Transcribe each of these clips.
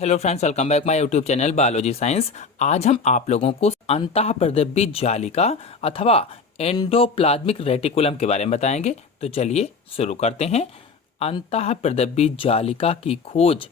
Hello friends, welcome back my YouTube channel biology science. आज हम आप लोगों को अंतःप्रदब्बी जालिका अथवा एंडोप्लाज्मिक रेटिकुलम के बारे में बताएंगे। तो चलिए शुरू करते हैं। अंतःप्रदब्बी जालिका की खोज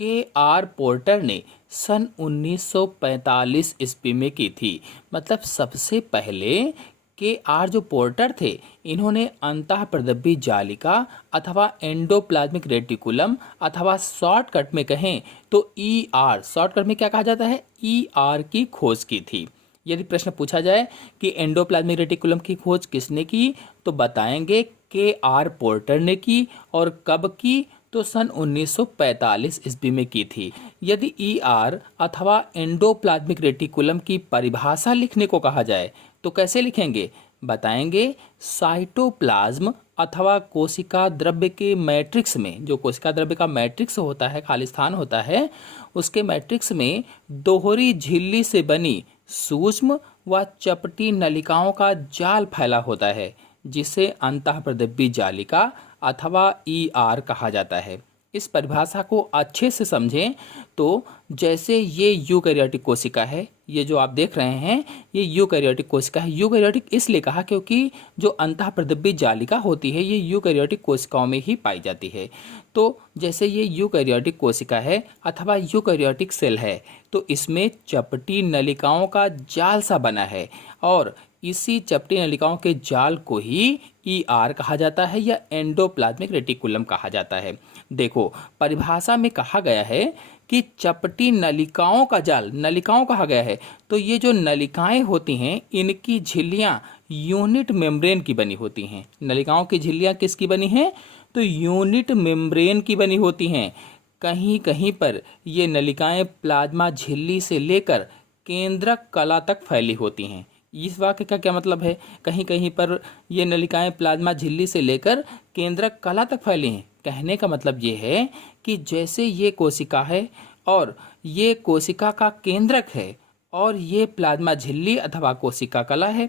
के.आर. पोर्टर ने सन 1945 ईस्वी में की थी। मतलब सबसे पहले के.आर. जो पोर्टर थे, इन्होंने अंतःप्रदब्बी जालिका अथवा एंडोप्लाज्मिक रेटिकुलम अथवा शॉर्टकट में कहें तो ई.आर. शॉर्टकट में क्या कहा जाता है, ई.आर. की खोज की थी। यदि प्रश्न पूछा जाए कि एंडोप्लाज्मिक रेटिकुलम की खोज किसने की, तो बताएंगे के.आर. पोर्टर ने की। और कब की, तो सन 1945 ईस्वी में की थी। यदि ई.आर. अथवा एंडोप्लाज्मिक रेटिकुलम की परिभाषा लिखने को कहा जाए तो कैसे लिखेंगे, बताएंगे साइटोप्लाज्म अथवा कोशिका द्रव्य के मैट्रिक्स में, जो कोशिका द्रव्य का मैट्रिक्स होता है, खाली स्थान होता है, उसके मैट्रिक्स में दोहरी झिल्ली से बनी सूक्ष्म व चपटी नलिकाओं का जाल फैला होता है, जिसे अंतःप्रदब्बी जालिका अथवा ई.आर. कहा जाता है। इस परिभाषा को अच्छे से समझें तो जैसे ये यूकैरियोटिक कोशिका है, ये जो आप देख रहे हैं ये यूकैरियोटिक कोशिका है। यूकैरियोटिक इसलिए कहा क्योंकि जो अंतःप्रदब्बी जालिका होती है ये यूकैरियोटिक कोशिकाओं में ही पाई जाती है। तो जैसे ये यूकैरियोटिक कोशिका है अथवा यूकैरियोटिक सेल है, तो इसमें चपटी नलिकाओं का जाल सा बना है और इसी चपटी नलिकाओं के जाल को ही ई.आर. कहा जाता है या एंडोप्लाज्मिक रेटिकुलम कहा जाता है। देखो, परिभाषा में कहा गया है कि चपटी नलिकाओं का जाल, नलिकाओं कहा गया है, तो ये जो नलिकाएं होती हैं इनकी झिल्लियां यूनिट मेम्ब्रेन की बनी होती हैं। नलिकाओं की झिल्लियां किसकी बनी हैं, तो यूनिट मेम्ब्रेन की बनी होती हैं। कहीं कहीं पर ये नलिकाएं प्लाज्मा झिल्ली से लेकर केंद्रक कला तक फैली होती हैं। इस वाक्य का क्या मतलब है, कहीं कहीं पर ये नलिकाएं प्लाज्मा झिल्ली से लेकर केंद्रक कला तक फैली हैं। कहने का मतलब ये है कि जैसे ये कोशिका है और ये कोशिका का केंद्रक है और ये प्लाज्मा झिल्ली अथवा कोशिका कला है,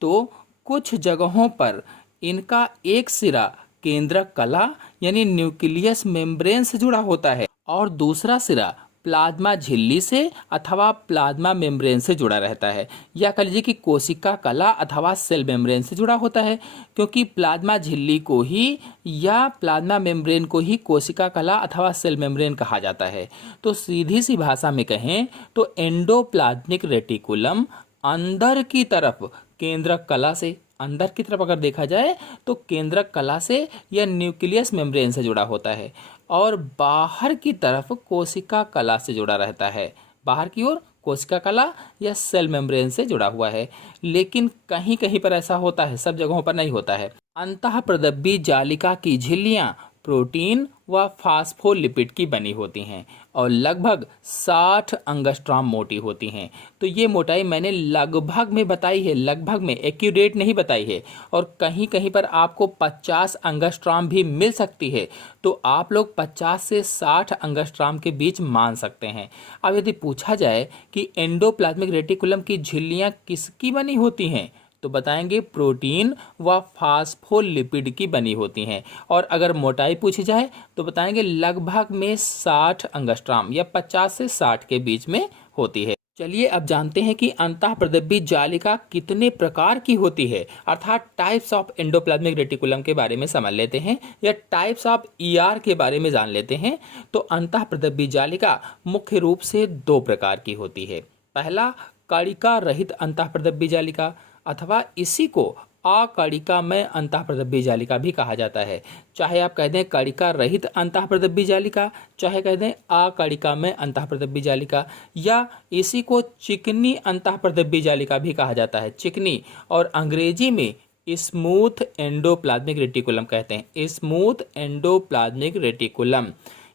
तो कुछ जगहों पर इनका एक सिरा केंद्रक कला यानी न्यूक्लियस मेम्ब्रेन से जुड़ा होता है और दूसरा सिरा प्लाज्मा झिल्ली से अथवा प्लाज्मा मेम्ब्रेन से जुड़ा रहता है, या कह लीजिए कि कोशिका कला अथवा सेल मेम्ब्रेन से जुड़ा होता है, क्योंकि प्लाज्मा झिल्ली को ही या प्लाज्मा मेम्ब्रेन को ही कोशिका कला अथवा सेल मेम्ब्रेन कहा जाता है। तो सीधी सी भाषा में कहें तो एंडोप्लाज्मिक रेटिकुलम अंदर की तरफ केंद्रक कला से, अंदर की तरफ अगर देखा जाए तो केंद्रक कला से या न्यूक्लियस मेम्ब्रेन से जुड़ा होता है और बाहर की तरफ कोशिका कला से जुड़ा रहता है। बाहर की ओर कोशिका कला या सेल मेम्ब्रेन से जुड़ा हुआ है। लेकिन कहीं कहीं पर ऐसा होता है, सब जगहों पर नहीं होता है। अंतःप्रदब्बी जालिका की झिल्लियां प्रोटीन व फास्फोलिपिड की बनी होती हैं और लगभग 60 अंगस्ट्रॉम मोटी होती हैं। तो ये मोटाई मैंने लगभग में बताई है, लगभग में, एक्यूरेट नहीं बताई है। और कहीं कहीं पर आपको 50 अंगस्ट्रॉम भी मिल सकती है, तो आप लोग 50 से 60 अंगस्ट्रॉम के बीच मान सकते हैं। अब यदि पूछा जाए कि एंडोप्लाज्मिक रेटिकुलम की झिल्लियां किसकी बनी होती हैं, तो बताएंगे प्रोटीन व फास्फोलिपिड की बनी होती हैं। और अगर मोटाई पूछी जाए तो बताएंगे लगभग में 60 अंगस्ट्रॉम या 50 से 60 के बीच में होती है। चलिए अब जानते हैं कि अंतःप्रदब्बी जालिका कितने प्रकार की होती है, अर्थात टाइप्स ऑफ एंडोप्लाज्मिक रेटिकुलम के बारे में समझ लेते हैं या टाइप्स ऑफ ई.आर. के बारे में जान लेते हैं। तो अंतःप्रदब्बी जालिका मुख्य रूप से 2 प्रकार की होती है। पहला, कणिका रहित अंतःप्रदब्बी जालिका अथवा इसी को अकणिकामय अंतःप्रदब्बी जालिका भी कहा जाता है। चाहे आप कह दें कणिका रहित अंतःप्रदब्बी जालिका, चाहे कह दें अकणिकामय अंतःप्रदब्बी जालिका, या इसी को चिकनी अंतःप्रदब्बी जालिका भी कहा जाता है। चिकनी, और अंग्रेजी में स्मूथ एंडोप्लाज्मिक रेटिकुलम कहते हैं। स्मूथ एंडोप्लाज्मिक रेटिकुलम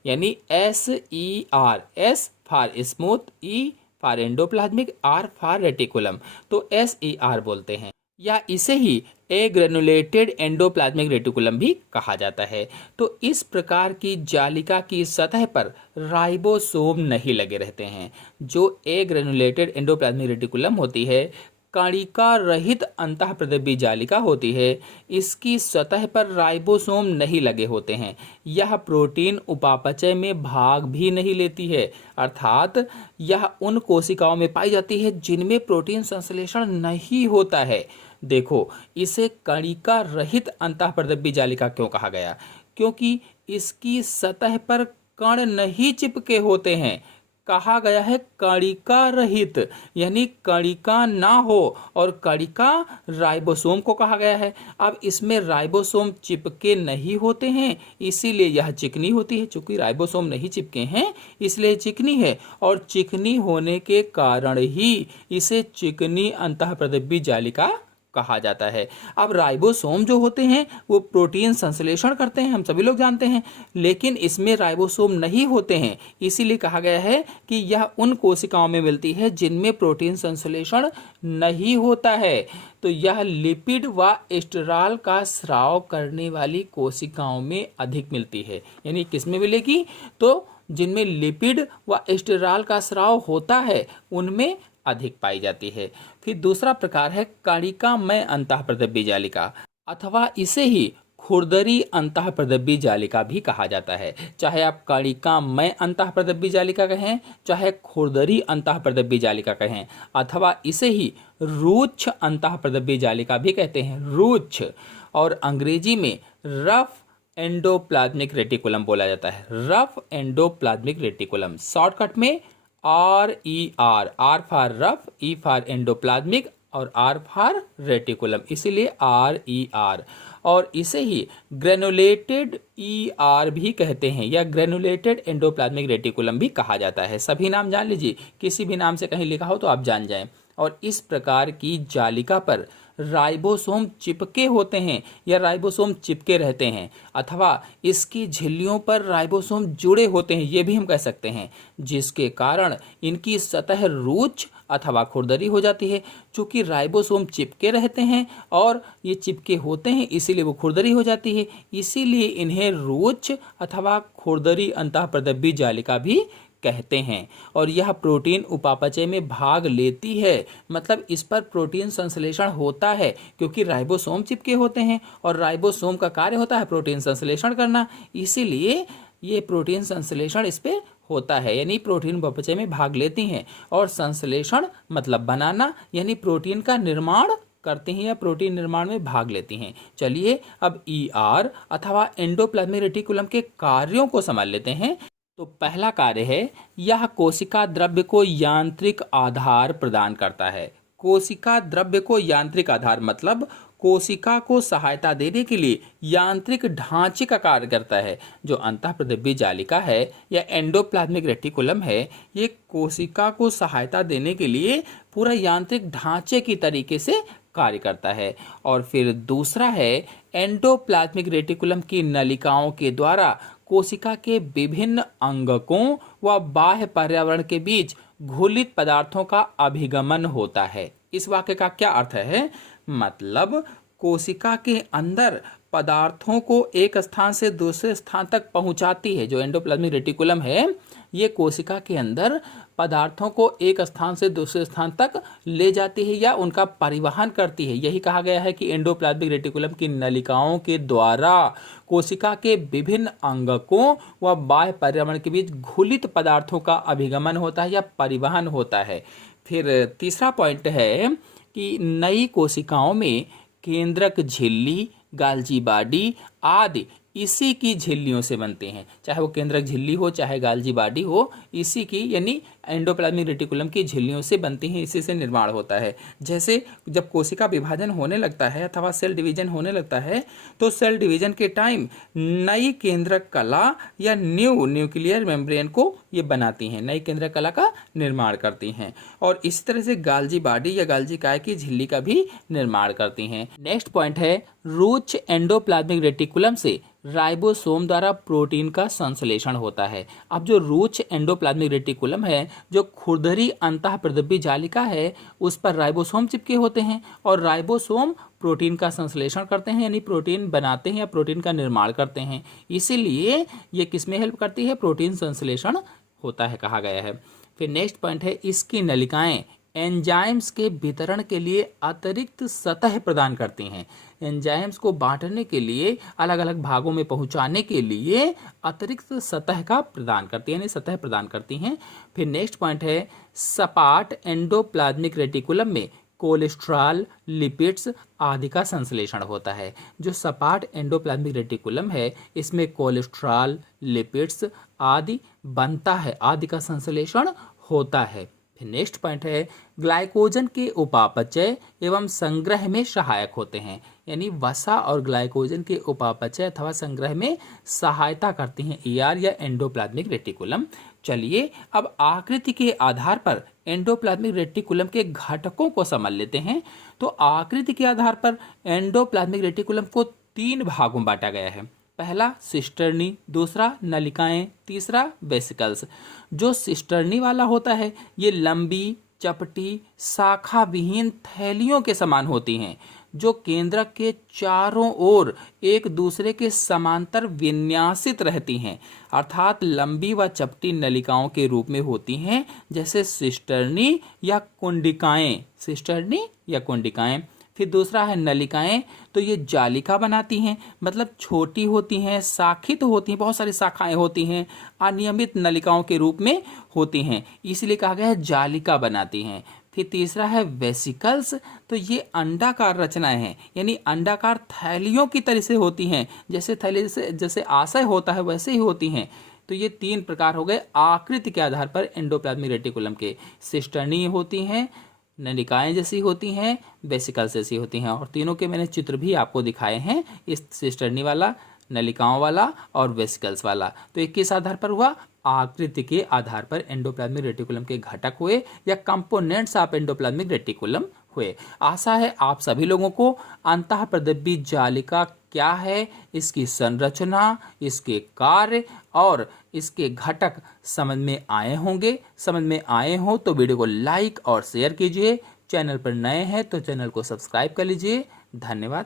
यानी SER, S for smooth, E for endoplasmic, R for reticulum, तो SER बोलते हैं। या इसे ही एग्रेनुलेटेड एंडोप्लाज्मिक रेटिकुलम भी कहा जाता है। तो इस प्रकार की जालिका की सतह पर राइबोसोम नहीं लगे रहते हैं। जो एग्रेनुलेटेड एंडोप्लाज्मिक रेटिकुलम होती है, कणिका रहित अंतःप्रदीपी जालिका होती है। इसकी सतह पर राइबोसोम नहीं लगे होते हैं। यह प्रोटीन उपापचय में भाग भी नहीं लेती है, अर्थात यह उन कोशिकाओं में पाई जाती है जिनमें प्रोटीन संश्लेषण नहीं होता है। देखो, इसे कणिका रहित अंतःप्रदीपी जालिका क्यों कहा गया? क्योंकि इसकी सतह पर कण नहीं चिपके होते हैं। कहा गया है कणिका रहित, यानी कणिका ना हो, और कणिका राइबोसोम को कहा गया है। अब इसमें राइबोसोम चिपके नहीं होते हैं, इसीलिए यह चिकनी होती है। चूंकि राइबोसोम नहीं चिपके हैं इसलिए चिकनी है, और चिकनी होने के कारण ही इसे चिकनी अंतःप्रदीपी जालिका कहा जाता है। अब राइबोसोम जो होते हैं वो प्रोटीन संश्लेषण करते हैं, हम सभी लोग जानते हैं, लेकिन इसमें राइबोसोम नहीं होते हैं, इसीलिए कहा गया है कि यह उन कोशिकाओं में मिलती है जिनमें प्रोटीन संश्लेषण नहीं होता है। तो यह लिपिड व एस्टेरॉल का स्राव करने वाली कोशिकाओं में अधिक मिलती है। यानी किसमें मिलेगी? तो जिनमें लिपिड व एस्टेरॉल का स्राव होता है उनमें अधिक पाई जाती है। फिर दूसरा प्रकार है कणिकामय अंतःप्रदीपी जालिका, अथवा इसे ही खुरदरी अंतःप्रदीपी जालिका भी कहा जाता है। चाहे आप कणिकामय अंतःप्रदीपी जालिका कहें, चाहे खुरदरी अंतःप्रदीपी जालिका कहें, अथवा इसे ही रुक्ष अंतःप्रदीपी जालिका भी कहते हैं। रुक्ष, और अंग्रेजी में रफ एंडोप्लाज्मिक रेटिकुलम बोला जाता है। रफ एंडोप्लाज्मिक रेटिकुलम, शॉर्टकट में RER, R for rough, E for endoplasmic और R फॉर रेटिकुलम, इसीलिए RER। और इसे ही ग्रेनुलेटेड ER भी कहते हैं, या ग्रेनुलेटेड एंडोप्लाज्मिक रेटिकुलम भी कहा जाता है। सभी नाम जान लीजिए, किसी भी नाम से कहीं लिखा हो तो आप जान जाएं। और इस प्रकार की जालिका पर राइबोसोम चिपके होते हैं या राइबोसोम चिपके रहते हैं, अथवा इसकी झिल्लियों पर राइबोसोम जुड़े होते हैं, ये भी हम कह सकते हैं, जिसके कारण इनकी सतह रुक्ष अथवा खुरदरी हो जाती है। चूंकि राइबोसोम चिपके रहते हैं और ये चिपके होते हैं इसीलिए वो खुरदरी हो जाती है, इसीलिए इन्हें रुक्ष अथवा खुरदरी अंतःप्रदीपी जालिका भी कहते हैं। और यह प्रोटीन उपापचय में भाग लेती है, मतलब इस पर प्रोटीन संश्लेषण होता है, क्योंकि राइबोसोम चिपके होते हैं और राइबोसोम का कार्य होता है प्रोटीन संश्लेषण करना, इसीलिए ये प्रोटीन संश्लेषण इस पे होता है, यानी प्रोटीन उपापचय में भाग लेती हैं। और संश्लेषण मतलब बनाना, यानी प्रोटीन का निर्माण करती हैं या प्रोटीन निर्माण में भाग लेती हैं। चलिए अब ER अथवा एंडोप्लाज्मिक रेटिकुलम के कार्यों को समझ लेते हैं। तो पहला कार्य है, यह कोशिका द्रव्य को यांत्रिक आधार प्रदान करता है। कोशिका द्रव्य को यांत्रिक आधार मतलब कोशिका को सहायता देने के लिए यांत्रिक ढांचे का कार्य करता है। जो अंतःप्रदीपी जालिका है या एंडोप्लाज्मिक रेटिकुलम है, ये कोशिका को सहायता देने के लिए पूरा यांत्रिक ढांचे की तरीके से कार्य करता है। और फिर दूसरा है, एंडोप्लाज्मिक रेटिकुलम की नलिकाओं के द्वारा कोशिका के विभिन्न अंगकों व बाह्य पर्यावरण के बीच घुलित पदार्थों का अभिगमन होता है। इस वाक्य का क्या अर्थ है? मतलब कोशिका के अंदर पदार्थों को एक स्थान से दूसरे स्थान तक पहुंचाती है। जो एंडोप्लाज्मिक रेटिकुलम है, ये कोशिका के अंदर पदार्थों को एक स्थान से दूसरे स्थान तक ले जाती है या उनका परिवहन करती है। यही कहा गया है कि एंडोप्लाज्मिक रेटिकुलम की नलिकाओं के द्वारा कोशिका के विभिन्न अंगकों व बाह्य पर्यावरण के बीच घुलित पदार्थों का अभिगमन होता है या परिवहन होता है। फिर तीसरा पॉइंट है कि नई कोशिकाओं में केंद्रक झिल्ली, गाल्जी बॉडी आदि इसी की झिल्लियों से बनते हैं। चाहे वो केंद्रक झिल्ली हो चाहे गाल्जी बॉडी हो, इसी की यानी एंडोप्लाज्मिक रेटिकुलम की झिल्लियों से बनती हैं, इसी से निर्माण होता है। जैसे जब कोशिका विभाजन होने लगता है अथवा सेल डिवीजन होने लगता है, तो सेल डिवीजन के टाइम नई केंद्रक कला या न्यूक्लियर मेम्ब्रेन को ये बनाती हैं, नई केंद्रक कला का निर्माण करती हैं। और इसी तरह से गाल्जी बॉडी या गाल्जी काय की झिल्ली का भी निर्माण करती हैं। नेक्स्ट पॉइंट है, रुक्ष एंडोप्लाज्मिक रेटिकुलम से राइबोसोम द्वारा प्रोटीन का संश्लेषण होता है। अब जो रुक्ष एंडोप्लाज्मिक रेटिकुलम है, जो खुरदरी अंतःप्रदीपी जालिका है, उस पर राइबोसोम चिपके होते हैं और राइबोसोम प्रोटीन का संश्लेषण करते हैं, यानी प्रोटीन बनाते हैं या प्रोटीन का निर्माण करते हैं। इसीलिए ये किसमें हेल्प करती है? प्रोटीन संश्लेषण होता है कहा गया है। फिर नेक्स्ट पॉइंट है, इसकी नलिकाएं एंजाइम्स के वितरण के लिए अतिरिक्त सतह प्रदान करती हैं। एंजाइम्स को बांटने के लिए, अलग अलग भागों में पहुंचाने के लिए अतिरिक्त सतह का प्रदान करती है, यानी सतह प्रदान करती हैं। फिर नेक्स्ट पॉइंट है, सपाट एंडोप्लाज्मिक रेटिकुलम में कोलेस्ट्रॉल, लिपिड्स आदि का संश्लेषण होता है। जो सपाट एंडोप्लाज्मिक रेटिकुलम है, इसमें कोलेस्ट्रॉल, लिपिड्स आदि बनता है, आदि का संश्लेषण होता है। फिर नेक्स्ट पॉइंट है, ग्लाइकोजन के उपापचय एवं संग्रह में सहायक होते हैं, यानी वसा और ग्लाइकोजन के उपापचय अथवा संग्रह में सहायता करती हैं ईआर या एंडोप्लाज्मिक रेटिकुलम। चलिए अब आकृति के आधार पर एंडोप्लाज्मिक रेटिकुलम के घटकों को समझ लेते हैं। तो आकृति के आधार पर एंडोप्लाज्मिक रेटिकुलम को 3 भागों में बांटा गया है। पहला सिस्टर्नी, दूसरा नलिकाएं, तीसरा वेसिकल्स। जो सिस्टर्नी वाला होता है, ये लंबी, चपटी, शाखा विहीन थैलियों के समान होती हैं, जो केंद्रक के चारों ओर एक दूसरे के समांतर विन्यासित रहती हैं, अर्थात लंबी व चपटी नलिकाओं के रूप में होती हैं, जैसे सिस्टर्नी या कुंडिकाएं। सिस्टर्नी या कुंडिकाएं। फिर दूसरा है नलिकाएं, तो ये जालिका बनाती हैं, मतलब छोटी होती हैं, शाखित होती हैं, बहुत सारी शाखाएं होती हैं, अनियमित नलिकाओं के रूप में होती हैं, इसलिए कहा गया है जालिका बनाती हैं। फिर तीसरा है वेसिकल्स, तो ये अंडाकार रचनाएं हैं, यानी अंडाकार थैलियों की तरह से होती हैं, जैसे थैली से जैसे आशय होता है वैसे ही होती हैं। तो ये 3 प्रकार हो गए आकृति के आधार पर एंडोप्लाज्मिक रेटिकुलम के। सिस्टर्नी होती हैं, नलिकाएं जैसी होती हैं, वेसिकल्स जैसी होती हैं, और तीनों के मैंने चित्र भी आपको दिखाए हैं, इस सिस्टर्नी वाला, नलिकाओं वाला और वेसिकल्स वाला। तो एक किस आधार पर हुआ? आकृति के आधार पर एंडोप्लाज्मिक रेटिकुलम के घटक हुए या कंपोनेंट्स ऑफ एंडोप्लाज्मिक रेटिकुलम हुए। आशा है आप सभी लोगों को अंतःप्रदीप्ति जालिका क्या है, इसकी संरचना, इसके कार्य और इसके घटक समझ में आए होंगे। समझ में आए हो तो वीडियो को लाइक और शेयर कीजिए। चैनल पर नए हैं तो चैनल को सब्सक्राइब कर लीजिए। धन्यवाद।